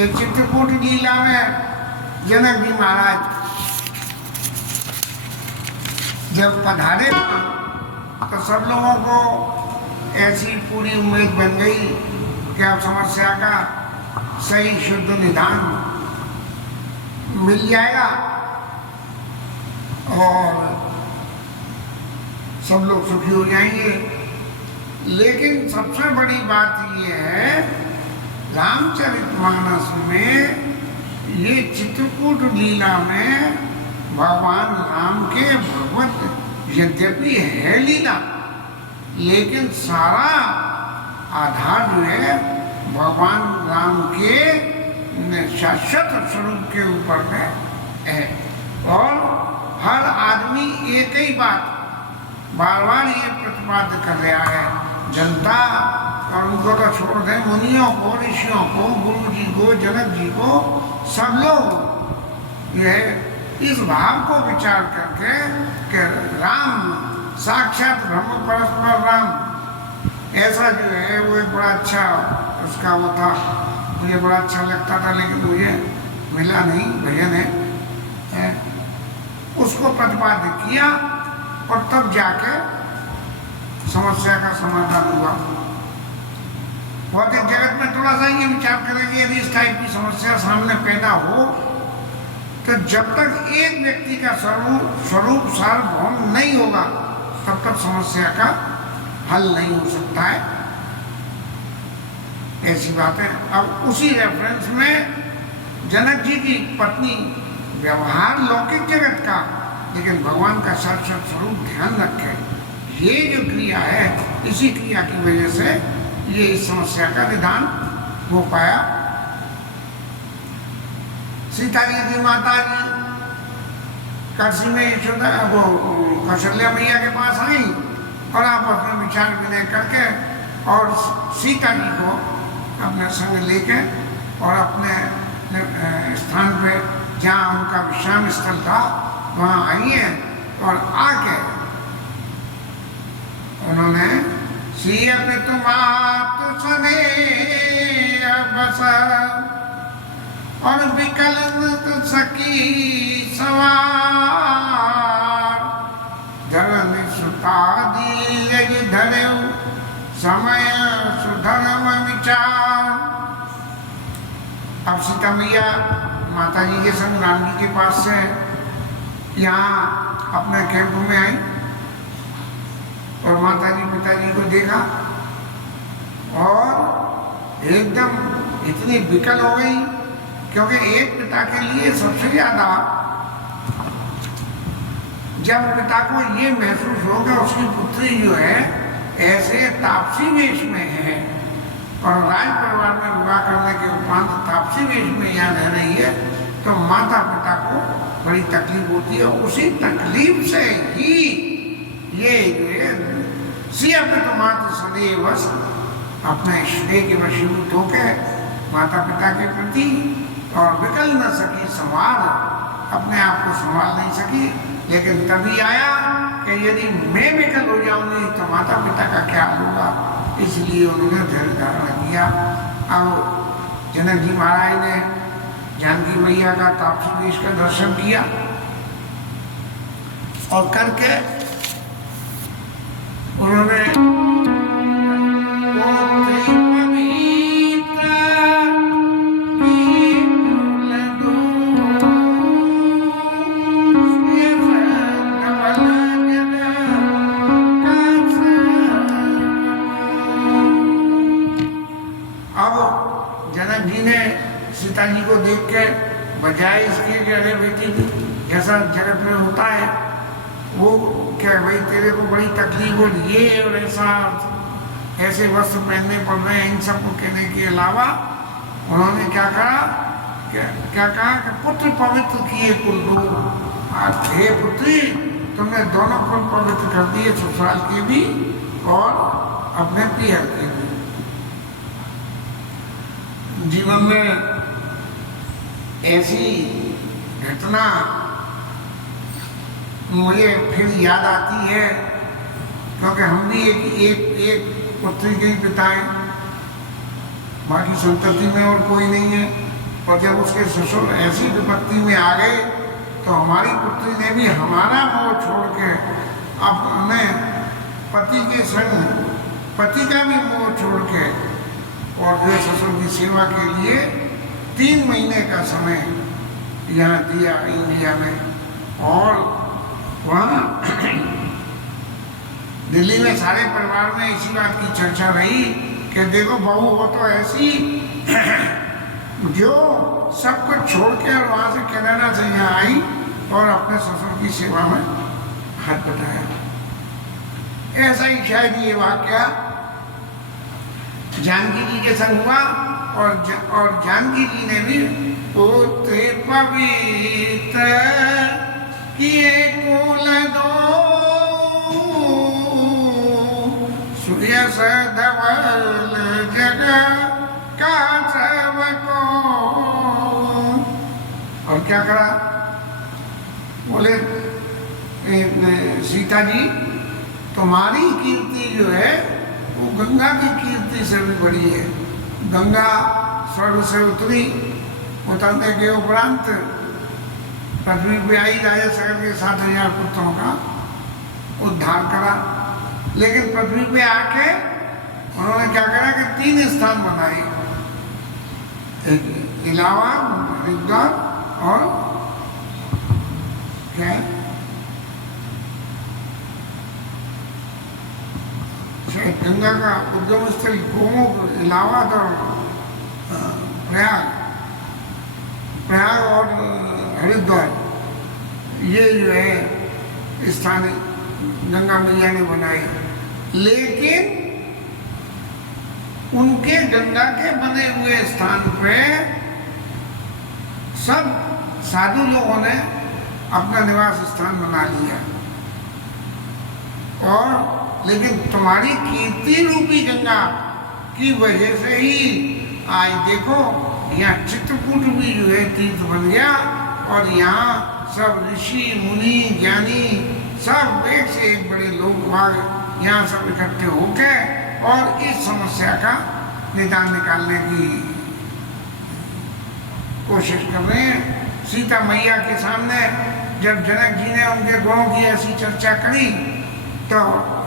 ये चित्रकूट लीला में जनक जी महाराज जब पधारे तो सब लोगों को ऐसी पूरी उम्मीद बन गई कि अब समस्या का सही शुद्ध निदान मिल जाएगा और सब लोग सुखी हो जाएंगे। लेकिन सबसे बड़ी बात यह है, रामचरितमानस में ये चित्रकूट लीला में भगवान राम के भगवत यद्यपि है लीला, लेकिन सारा आधार जो है भगवान राम के शाश्वत स्वरूप के ऊपर में है। और हर आदमी एक ही बात बार बार ये प्रतिपाद्य कर रहा है, जनता और उनको तो छोड़ दें, मुनियों को, ऋषियों को, गुरु जी को, जनक जी को, सब लोग ये इस भाव को विचार करके कि राम साक्षात ब्रह्म परस्पर राम, ऐसा जो है वो एक बड़ा अच्छा उसका वो था, मुझे बड़ा अच्छा लगता था, लेकिन मुझे मिला नहीं, भजन है उसको प्रतिपाद्य किया और तब जाके समस्या का समाधान हुआ। भौतिक जगत में थोड़ा सा ये विचार करेंगे, यदि इस टाइप की समस्या सामने पैदा हो तो जब तक एक व्यक्ति का स्वरूप सार्वभौम नहीं होगा तब तक समस्या का हल नहीं हो सकता है, ऐसी बात है। अब उसी रेफरेंस में जनक जी की पत्नी व्यवहार लौकिक जगत का, लेकिन भगवान का शाश्वत स्वरूप ध्यान रखे, ये जो क्रिया है, इसी क्रिया की वजह से ये इस समस्या का निदान हो पाया। सीता जी माता जी काशी में यशोदा वो कौशल्या मैया के पास आई और आपस में विचार विनय करके और सीता जी को अपने संग लेके और अपने स्थान पे जहाँ उनका विश्राम स्थल था वहाँ आई है और आके उन्होंने सिय पितुमातु सने बस और विकल सकी सवार धरन सुतादी लगी धरे समय सुधर्म विचार। अब सीता मैया माता जी के संग राम जी के पास से यहाँ अपने कैंप में आई और माता जी पिताजी को देखा और एकदम इतनी विकल हो गई, क्योंकि एक पिता के लिए सबसे ज्यादा जब पिता को ये महसूस होगा उसकी पुत्री जो है ऐसे तापसी वेश में है और राज परिवार में विवाह करने के उपरांत तापसी वेश में यहाँ रह रही है, तो माता पिता को बड़ी तकलीफ होती है। उसी तकलीफ से ही ये सिया पितुमातु सदैव बस अपने श्रेय के वशीभूत होकर माता पिता के प्रति और विकल न सकी संवाद, अपने आप को संभाल नहीं सकी। लेकिन तभी आया कि यदि मैं विकल हो जाऊंगी तो माता पिता का क्या होगा, इसलिए उन्होंने धैर्य धारण किया। अब जनक जी महाराज ने जानकी मैया का तापसी वेश का दर्शन किया और करके उन्होंने सीता जी को देख के बजाय इसके कि अरे बेटी जैसा जगत में होता है वो क्या भाई तेरे को बड़ी तकलीफ हो ये और ऐसे वस्त्र पहनने पड़ रहे हैं, इन सबको कहने के अलावा उन्होंने क्या कहा कि पुत्र पवित्र किए कुल दो। हे पुत्री, तुमने दोनों कुल पवित्र कर दिए, ससुराल के भी और अपने पियर के भी। जीवन में ऐसी घटना मुझे फिर याद आती है, क्योंकि हम भी एक पुत्री के ही पिता हैं, बाकी संतति में और कोई नहीं है। और जब उसके ससुर ऐसी विपत्ति में आ गए तो हमारी पुत्री ने भी हमारा मोह छोड़ के अपने पति के संग पति का भी मोह छोड़ के और जो ससुर की सेवा के लिए 3 महीने का समय यहाँ दिया इंडिया में। और वहाँ दिल्ली में सारे परिवार में इसी बात की चर्चा रही कि देखो बहू वो तो ऐसी जो सब कुछ छोड़ के और वहाँ से कनाडा से यहाँ आई और अपने ससुर की सेवा में हाथ बटाया। ऐसा ही शायद ये वाक्या जानकी जी के संग हुआ और जानकी जी ने भी पुत्र पवित्र किए कुल दो सुयस धवल जग का सब को। और क्या करा, बोले सीता जी तुम्हारी कीर्ति जो है वो गंगा की कीर्ति से भी बड़ी है। गंगा स्वर्ग से उतरी, उतरने के उपरांत पृथ्वी पे आई, राजा सगर के 7,000 पुत्रों का उद्धार करा। लेकिन पृथ्वी पे आके उन्होंने क्या करा कि 3 स्थान बनाए, एक इलाहाबाद, हरिद्वार और क्या गंगा का उद्गम स्थल गोमुख, इलाहाबाद और प्रयाग और हरिद्वार, ये जो है स्थान गंगा मैया ने बनाए। लेकिन उनके गंगा के बने हुए स्थान पे सब साधु लोगों ने अपना निवास स्थान बना लिया। और लेकिन तुम्हारी कीर्ति रूपी गंगा की वजह से ही आज देखो यहाँ चित्रकूट भी जो है तीर्थ बन गया और यहाँ सब ऋषि मुनि ज्ञानी सब एक से एक बड़े लोग यहाँ सब इकट्ठे होके और इस समस्या का निदान निकालने की कोशिश कर रहे हैं। सीता मैया के सामने जब जनक जी ने उनके गुणों की ऐसी चर्चा करी तो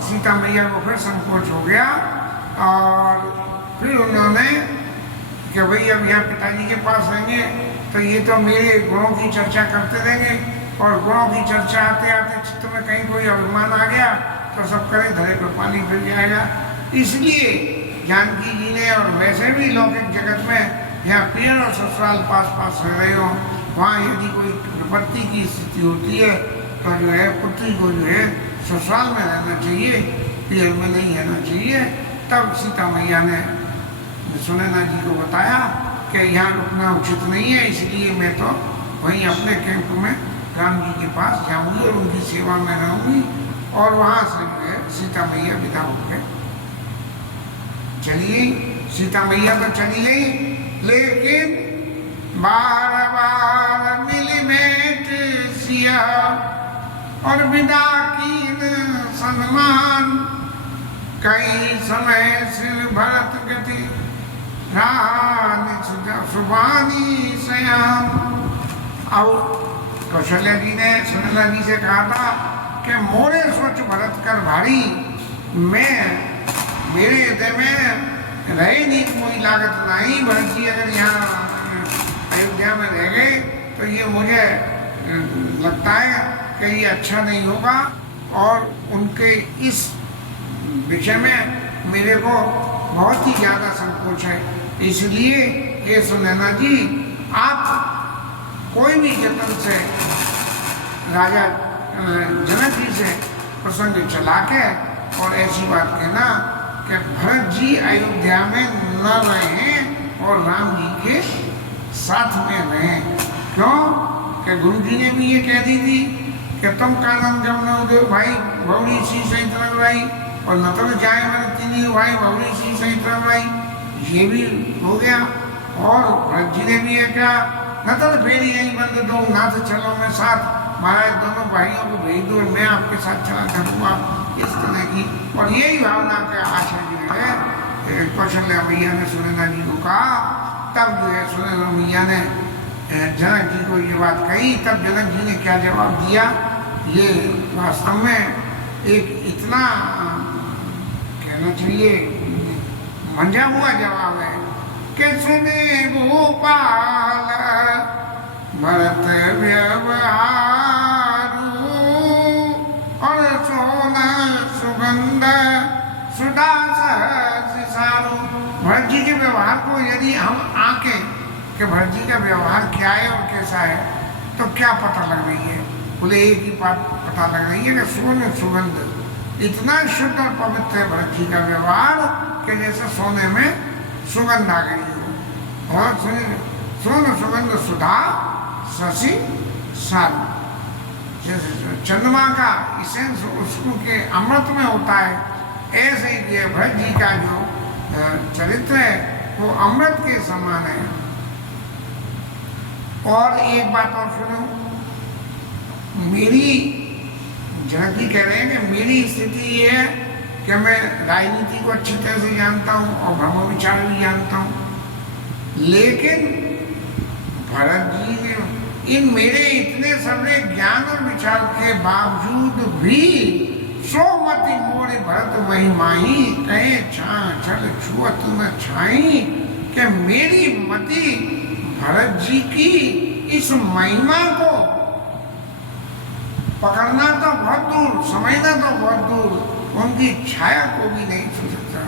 सीता मैया को फिर संकोच हो गया और फिर उन्होंने कि भाई अब यहाँ पिताजी के पास रहेंगे तो ये तो मेरे गुणों की चर्चा करते रहेंगे और गुणों की चर्चा आते आते चित्त में कहीं कोई अभिमान आ गया तो सब करे धरे पर पानी फिर जाएगा। इसलिए जानकी जी ने, और वैसे भी लौकिक जगत में यहाँ पीर और ससुराल पास पास रह रहे हो, वहाँ यदि कोई विपत्ति की स्थिति होती है तो जो है पुत्री को जो है ससुराल में रहना चाहिए, पीर में नहीं रहना चाहिए। तब सीता मैया ने सुनैना जी को बताया कि यहाँ रुकना उचित नहीं है, इसलिए मैं तो वहीं अपने कैंप में राम जी के पास जाऊंगी और उनकी सेवा में रहूंगी। और वहाँ से जो है सीता मैया विदा हो गए। चलिए सीता मैया तो चली गई, लेकिन बार बार मिली भेंट सिया और विदा की सम्मान। कई समय सिर भरत गति सुबानी सयाम। अब कौशल्या जी ने सुनैना जी से कहा था कि मोरे सोच भरत कर भारी, मैं मेरे हृदय में रहे नहीं कोई लागत नहीं। भरत जी अगर यहाँ अयोध्या में रह गए तो ये मुझे लगता है कि ये अच्छा नहीं होगा और उनके इस विषय में मेरे को बहुत ही ज़्यादा संकोच है। इसलिए ये सुनैना जी आप कोई भी जतन से राजा जनक जी से प्रसंग चला के और ऐसी बात कहना कि भरत जी अयोध्या में न रहें और राम जी के साथ में रहें। क्यों कि गुरु जी ने भी ये कह दी थी कि तुम कानन जमुना उदय भाई भौरी सी सहित भाई और नतल जाए मैंने तीन भाई भौरी सी सहित भाई, ये भी हो गया। और भरत जी ने भी ये कहा नतल फेरी यही बंद दो नाथ चलो मैं साथ, महाराज दोनों भाइयों को भेज दो मैं आपके साथ चला करूँगा, इस तरह की। और यही भावना के आशा जो है कौशल्या मैया ने सुनैना जी को कहा तब जो है सुनैना मैया ने जनक जी को ये बात कही। तब जनक जी ने क्या जवाब दिया, ये वास्तव में एक इतना कहना चाहिए मंझा हुआ जवाब है कि सुने गोपाल भरत व्यवहारू और सोन सुगंध सुदास सिसारू। भरत जी के व्यवहार को यदि हम आके कि भरत जी का व्यवहार क्या है और कैसा है, तो क्या पता लग रही है? बोले एक ही बात पता लग रही है कि सोने सुगंध, इतना शुद्ध और पवित्र है भरत जी का व्यवहार कि जैसे सोने में सुगंध आ गई हो। और सोने सुगंध सुधा शशि सारू, जैसे चंद्रमा का इसेंस उसको के अमृत में होता है, ऐसे ही ये भरत जी का जो चरित्र है वो अमृत के समान है। और एक बात और सुनो, मेरी जनक जी कह रहे हैं कि मेरी स्थिति ये है कि मैं राजनीति को अच्छी तरह से जानता हूँ और ब्रह्म विचार भी जानता हूँ, लेकिन भरत जी ने इन मेरे इतने सारे ज्ञान और विचार के बावजूद भी सोमति मोरे भरत महिमाई कहे छल छुअत न छाई, कि मेरी मति भरत जी की इस महिमा को पकड़ना तो बहुत दूर, समझना तो बहुत दूर, उनकी छाया को भी नहीं छू सकता।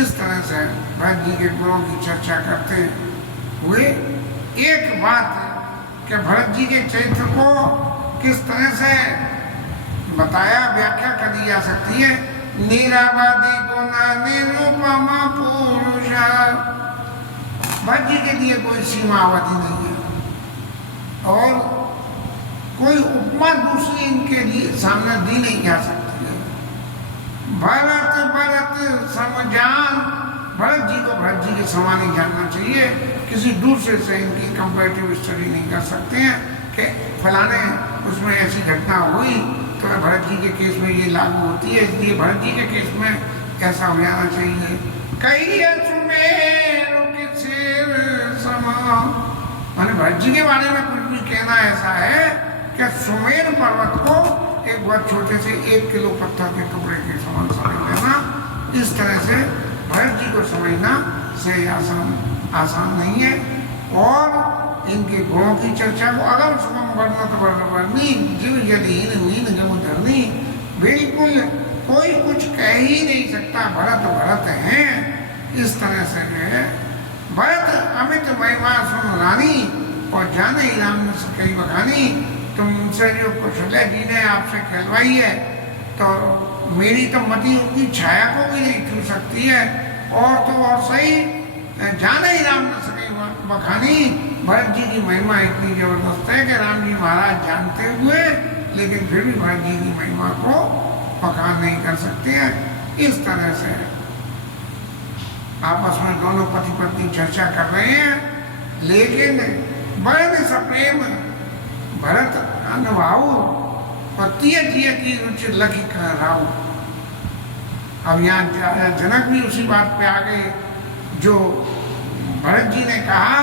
इस तरह से भरत जी के गुणों की चर्चा करते हुए एक बात है कि भरत जी के चरित्र को किस तरह से बताया, व्याख्या कर दी जा सकती है। निराबादी गुना निरुपमा पुरुष, भरत जी के लिए कोई सीमा अवधि नहीं है और कोई उपमा दूसरी इनके लिए सामने दी नहीं जा सकती है। भरत भरत समजान, भरत जी को भरत जी के समान ही जानना चाहिए, किसी दूसरे से इनकी कंपैरेटिव स्टडी नहीं कर सकते हैं कि फलाने उसमें ऐसी घटना हुई तो भरत जी के केस में ये लागू होती है, इसलिए भरत जी के केस में ऐसा हो जाना चाहिए। कई मैंने भरत जी के बारे में कुछ भी कहना ऐसा है कि सुमेर पर्वत को एक बहुत छोटे से 1 किलो पत्थर के टुकड़े के समान समझ लेना, इस तरह से भरत जी को समझना से आसान नहीं है। और इनके गुणों की चर्चा को अगर सुगम वर्णत वर्णी जीव यदीन मीन जम धरनी, बिल्कुल कोई कुछ कह ही नहीं सकता, भरत भरत हैं। इस तरह से है भरत अमित महिमा सुन रानी और जाने ही राम ने कई बखानी। तुमसे जो कुशल्या जी ने आपसे कहलवाई है तो मेरी तो मति उनकी छाया को भी नहीं छू सकती है, और तो और सही जाने ही राम ने कई बखानी। भरत जी की महिमा इतनी जबरदस्त है कि राम जी महाराज जानते हुए लेकिन फिर भी भरत जी की महिमा को बखान नहीं कर सकते हैं। इस तरह से आपस में दोनों पति पत्नी चर्चा कर रहे हैं, लेकिन बड़े सप्रेम भरत अनुभव और तिय की रुचि लखी कर राव। अब यहाँ जनक भी उसी बात पे आ गए जो भरत जी ने कहा,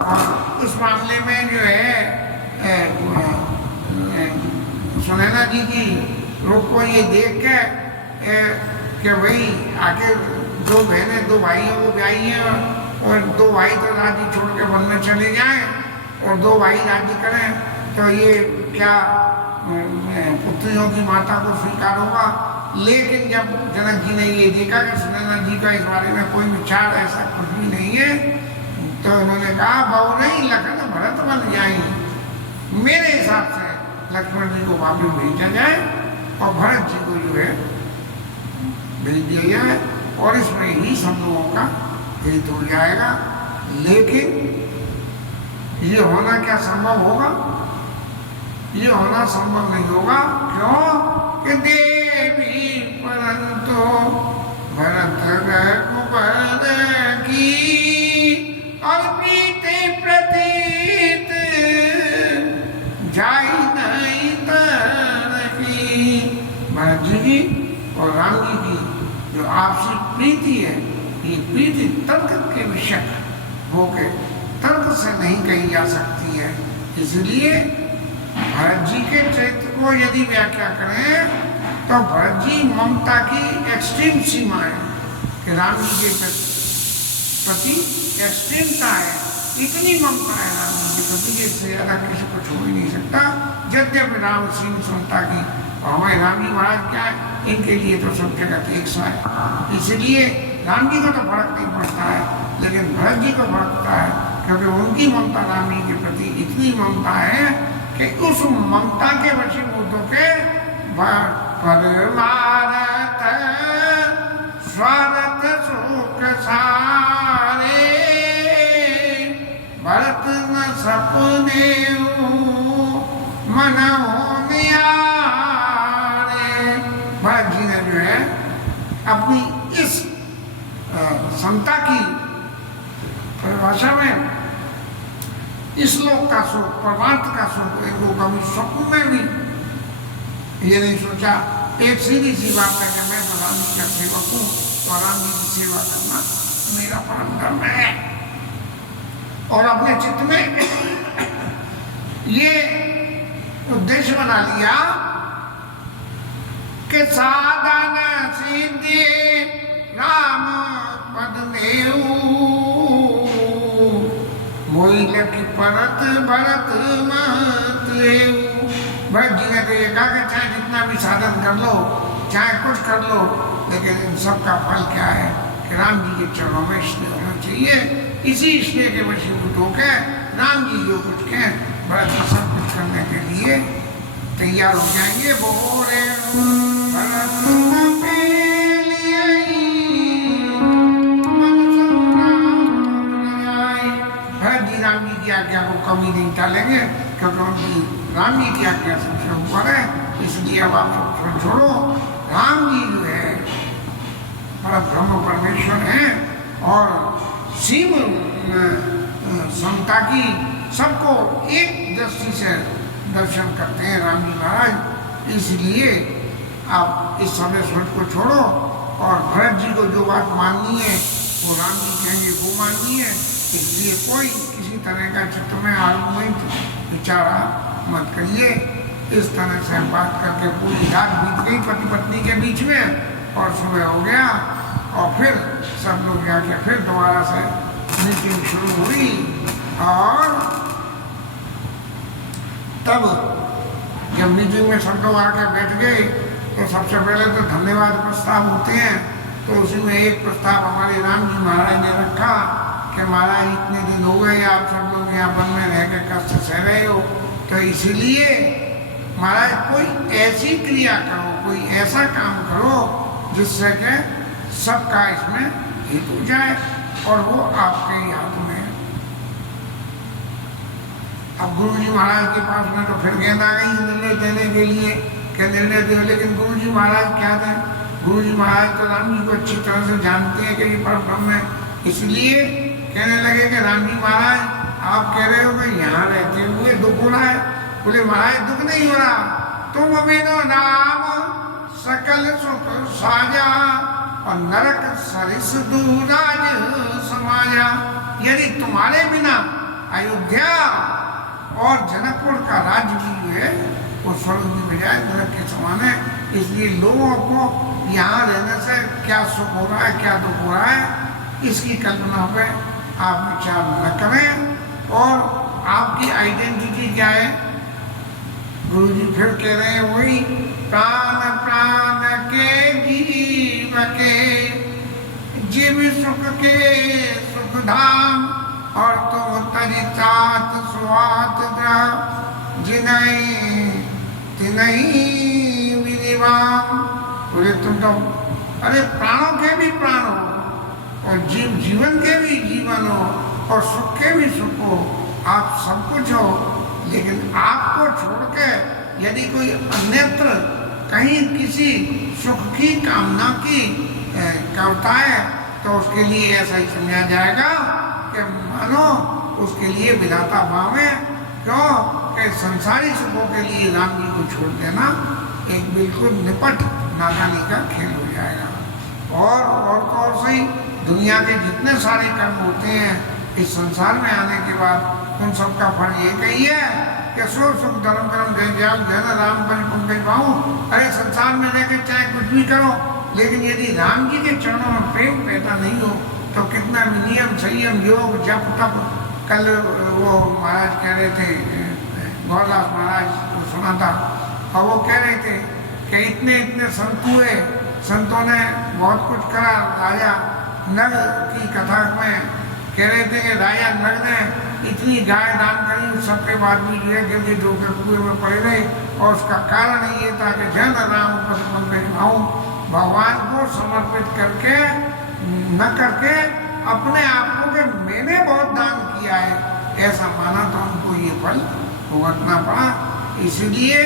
और उस मामले में जो है सुनैना जी की रूप को ये देख के कि भाई आगे 2 बहनें 2 भाइयों को ब्याही हैं और 2 भाई तो राज्य छोड़ के वन में चले जाएं और 2 भाई राज्य करें, तो ये क्या पुत्रियों की माता को स्वीकार होगा। लेकिन जब जनक जी ने ये देखा कि सुनैना जी का इस बारे में कोई विचार ऐसा कुछ भी नहीं है, तो उन्होंने कहा बहु नहीं लखन भरत बन जाएंगे। मेरे हिसाब से लक्ष्मण जी को वापस भेजा जाए और भरत जी को जो है भेज दिया जाए और इसमें ही सब लोगों का हित हो जाएगा। लेकिन ये होना क्या संभव होगा? ये होना संभव नहीं होगा। क्यों? कि देवी परंतु भरत रघुबर की और प्रीति प्रतीत जाई नहीं तरकी। भरत जी की और राम जी की जो आपसी प्रीति है ये प्रीति तर्क के विषय हो के तर्क से नहीं कही जा सकती है। इसलिए भरत जी के चरित्र को यदि व्याख्या करें तो भरत जी ममता की एक्सट्रीम सीमा है कि राम जी के प्रति एक्सट्रीमता है, इतनी ममता है राम जी के प्रति कि इससे ज्यादा किसी को छोड़ ही नहीं सकता। यद्यपि राम सीम सुनता की और हमारे राम जी महाराज क्या है, इनके लिए तो सब जगत एक सा है। इसलिए राम जी को तो फर्क नहीं पड़ता है, लेकिन भरत जी को फर्कता है, क्योंकि उनकी ममता राम जी के प्रति इतनी ममता है कि उस ममता के वशीभूत होकर परमारथ स्वार्थ सुख सारे भरत न सपने मन भरत जी ने जो है अपनी इस समता की परिभाषा में इस लोक का सुख, परमार्थ का सुख, इनको कभी स्वप्न में भी ये नहीं सोचा। एक सीधी सी बात है कि मैं तो राम जी का सेवक हूँ, तो राम जी की सेवा करना मेरा परम धर्म है, और अपने चित्त में ये उद्देश्य बना लिया कि साधन सिद्धि राम पद मोई लकी परत भरत मत भरत जी ने तो ये कहा कि चाहे जितना भी साधन कर लो, चाहे कुछ कर लो, लेकिन इन सब का फल क्या है कि राम जी के चरणों में स्नेह होना चाहिए। इसी स्नेह के वशीभूत होकर राम जी जो कुछ कहें भरत जी सब कुछ करने के लिए तैयार हो जाएंगे। बोरे भरत जी राम जी की आज्ञा को कमी नहीं डालेंगे, क्योंकि उनकी राम जी की आज्ञा सबसे ऊपर है। इसलिए अब आप सब छोड़ो, राम जी जो है परब्रह्म परमेश्वर हैं और सीम समता की सबको एक दृष्टि से दर्शन करते हैं राम जी महाराज। इसलिए आप इस समय सोच को छोड़ो और भरत जी को जो बात माननी है वो राम जी कहेंगे वो माननी है। इसलिए कोई किसी तरह का चित्त में आर्गुमेंट विचारा मत करिए। इस तरह से बात करके पूरी रात बीत गई पति पत्नी के बीच में और सुबह हो गया, और फिर सब लोग जाके फिर दोबारा से मीटिंग शुरू हुई। और तब जब मीटिंग में सब लोग आके बैठ गए तो सबसे पहले तो धन्यवाद प्रस्ताव होते हैं। तो उसी में एक प्रस्ताव हमारे राम जी महाराज ने रखा कि महाराज इतने दिन हो गए आप सब लोग यहाँ वन में रह के कष्ट सह रहे हो, तो इसीलिए महाराज कोई ऐसी क्रिया करो, कोई ऐसा काम करो जिससे कि सबका इसमें हित हो जाए, और वो आपके हाथ में है। अब गुरु जी महाराज के पास में तो फिर गेंद आ गई निर्णय देने के लिए कि निर्णय दो, लेकिन गुरु जी महाराज क्या दें? गुरु जी महाराज तो राम जी को अच्छी तरह से जानते हैं कि ये परब्रह्म है। इसलिए कहने लगे कि राम जी महाराज आप कह रहे हो कि यहाँ रहते हुए दुख हो रहा है। बोले महाराज दुख नहीं हो रहा, तुम मेरा नाम सकल सुख साजा और नरक सरिस दूराज समाया। यदि तुम्हारे बिना अयोध्या और जनकपुर का राज्य भी जो है वो स्वर्ग की बजाय नरक के समान है। इसलिए लोगों को यहाँ रहने से क्या सुख हो रहा है क्या दुख हो रहा है इसकी कल्पना पे आप विचार न करें। और आपकी आइडेंटिटी क्या है? गुरु जी फिर कह रहे हैं वही प्राण प्राण के जीव के जीव सुख के सुख धाम और तुम तरितात स्वात जिनई तिनई विनिवाम। बोले तुम तो अरे प्राणों के भी प्राण हो और जीवन के भी जीवन हो और सुख के भी सुख हो, आप सब कुछ हो, लेकिन आपको छोड़ के यदि कोई अन्यत्र कहीं किसी सुख की कामना की करता है तो उसके लिए ऐसा ही समझा जाएगा कि मानो उसके लिए विधाता भाव है। क्यों कि संसारी सुखों के लिए राम जी को छोड़ देना एक बिल्कुल निपट नादानी का खेल हो जाएगा। और तो और सही दुनिया के जितने सारे कर्म होते हैं इस संसार में आने के बाद उन सबका फल एक ही है कि सो सुख धर्म कर्म जन राम पर पंकज पाऊँ। अरे संसार में रहकर चाहे कुछ भी करो, लेकिन यदि राम जी के चरणों में प्रेम पैदा नहीं हो तो कितना भी नियम संयम योग जप तप। कल वो महाराज कह रहे थे, गौरदास महाराज को सुना था, और वो कह रहे थे कि इतने इतने संत हुए, संतों ने बहुत कुछ करा। राजा नग की कथा में कह रहे थे कि राजा नग ने इतनी गाय दान करी, सबके बाद भी जो है गिरगी धोकर कुएं में पड़े रहे, और उसका कारण ये था कि जन राम पद पंकज भाऊं, भगवान को समर्पित करके न करके अपने आप को कि मैंने बहुत दान किया है ऐसा माना, तो उनको ये फल भुगतना पड़ा। इसीलिए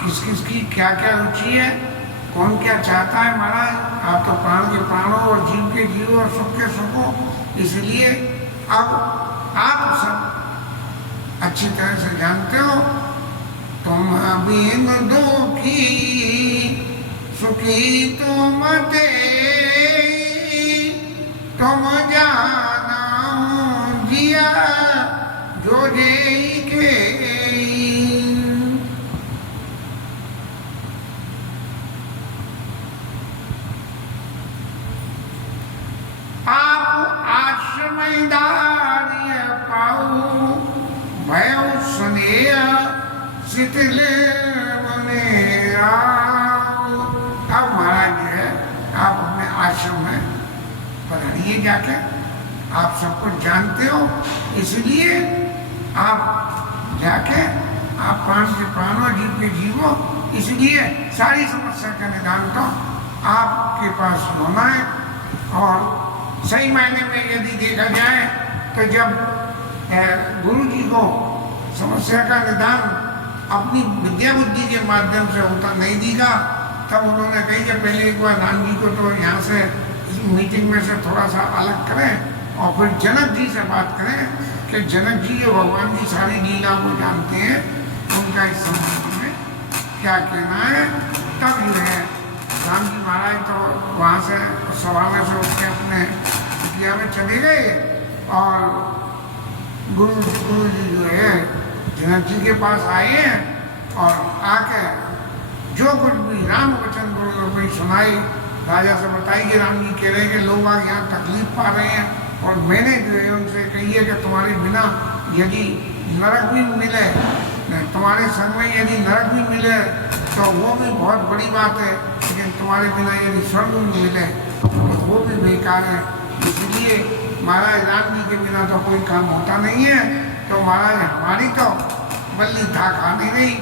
किस किस की क्या क्या रुचि है, कौन क्या चाहता है महाराज, आप तो प्राण के प्राणों और जीव के जीव और सुख के सुखों। इसलिए अब आप सब अच्छी तरह से जानते हो, तुम बिन दुखी सुखी तुम ते, तुम जाना जिया जो जे के। आप आश्रमदार्य पाऊ भय स्नेह शिथिल बने। अब महाराज जो है आप अपने आश्रम में पढ़िए जाके, आप सब कुछ जानते हो, इसलिए आप जाके आप प्राण के प्राणों जीव के जीवो, इसलिए सारी समस्या का निदान तो आपके पास होना है। और सही मायने में यदि देखा जाए तो जब गुरु जी को समस्या का निदान अपनी विद्या बुद्धि के माध्यम से होता नहीं दिखा, तब उन्होंने कही कि पहले एक बार राम जी को तो यहाँ से इस मीटिंग में से थोड़ा सा अलग करें और फिर जनक जी से बात करें कि जनक जी जो भगवान की सारी लीला को जानते हैं, उनका इस संबंध में क्या कहना है। तब जो है राम जी महाराज तो वहाँ से सभा में से उठ के अपने कुटिया में चले गए, और गुरु जी जो है जनक जी के पास आए हैं, और आके जो कुछ भी राम वचन गुरु को सुनाई, राजा से बताई कि राम जी कह रहे हैं कि लोग आगे यहाँ तकलीफ पा रहे हैं, और मैंने जो है उनसे कही है कि तुम्हारे बिना यदि नरक भी मिले, तुम्हारे संग में यदि नरक भी मिले तो वो भी बहुत बड़ी बात है, लेकिन तुम्हारे बिना यदि स्वर्ग भी मिले तो वो भी बेकार है। इसलिए महाराज राम जी के बिना तो कोई काम होता नहीं है, तो महाराज हमारी तो बल्ली था खानी नहीं।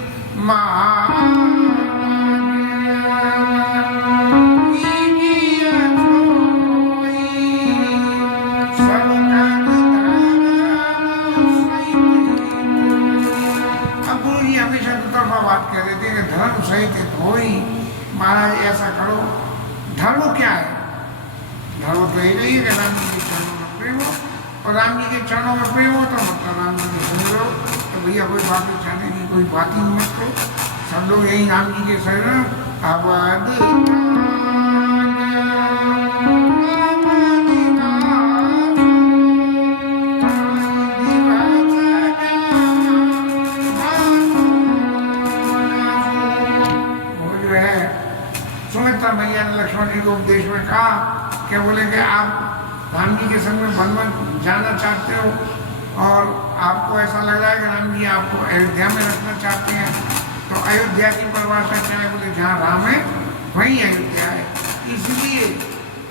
बात कह रहे थे कि धर्म सहित हो ही, महाराज ऐसा करो। धर्म क्या है? धर्म तो यही है कि राम जी के चरणों में प्रेम हो, और राम जी के चरणों में प्रेम हो तो मतलब राम जी के सुन लो, तो भैया कोई बात चाहने की कोई बात ही मत करो, सब लोग यही राम जी के शरण अवध। मैया ने लक्ष्मण जी को उपदेश में कहा कि बोले कि आप राम जी के संग में वन में जाना चाहते हो, और आपको ऐसा लग रहा है कि राम जी आपको अयोध्या में रखना चाहते हैं, तो अयोध्या की परिभाषा क्या है? बोले जहाँ राम है वहीं अयोध्या है, इसलिए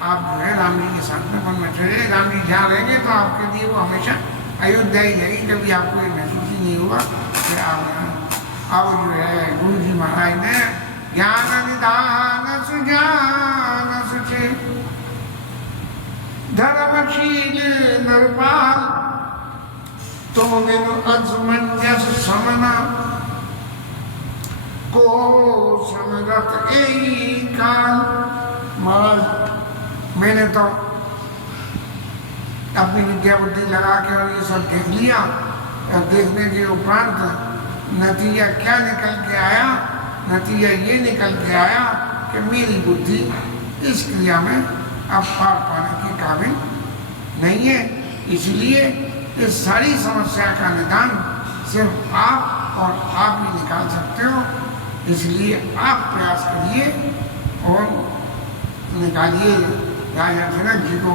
आप जो है राम जी के साथ में वन में चले। राम जी जहाँ रहेंगे तो आपके लिए वो हमेशा अयोध्या ही रहेगी, कभी आपको ये महसूस ही नहीं होगा कि आप। अब जो है गुरु जी महाराज ने ज्ञान निधान सुजान सुचे धर्मशील नरपाल, तुम बिनु अजमन्यस समना को समरत एही काल। महाराज मैंने तो अपनी विद्या बुद्धि लगा के और ये सब देख लिया, और देखने के उपरांत नतीजा क्या निकल के आया? नतीजा ये निकल के आया कि मेरी बुद्धि इस क्रिया में अब पार पाने की के काबिल नहीं है। इसलिए इस सारी समस्या का निदान सिर्फ आप और आप ही निकाल सकते हो। इसलिए आप प्रयास करिए और निकालिए। राजा जनक जी को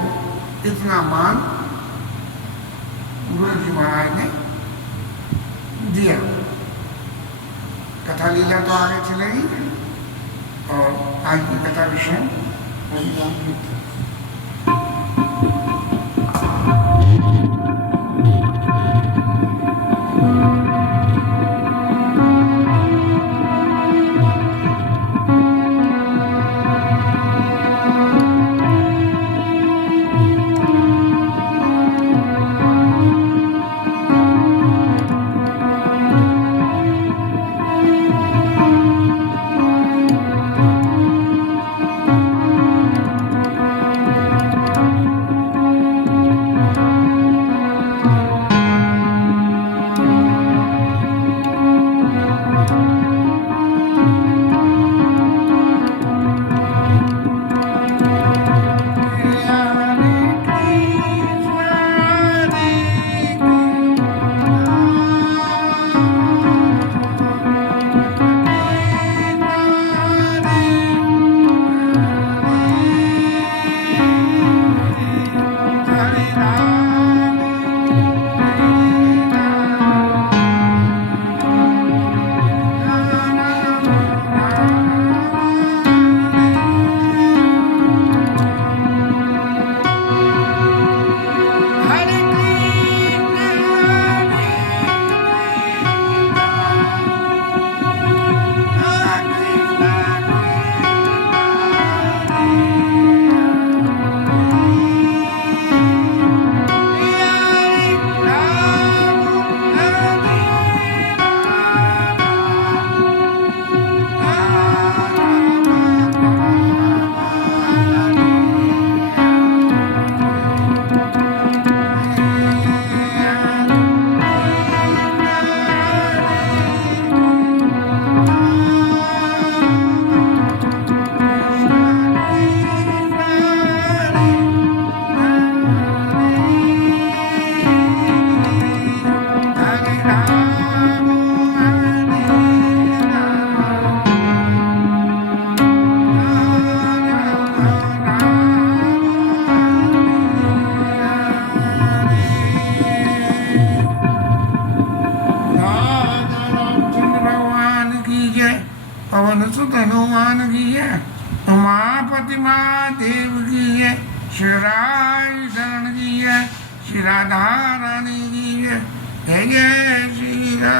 इतना मान गुरु जी महाराज ने दिया। कथा लीला तो आगे चलेगी और आज की कथा विषय पवन सुत हनुमान की है, उमापति महादेव की है, श्री राय शरण की है, श्री राधा रानी की है। जय जय श्री राम।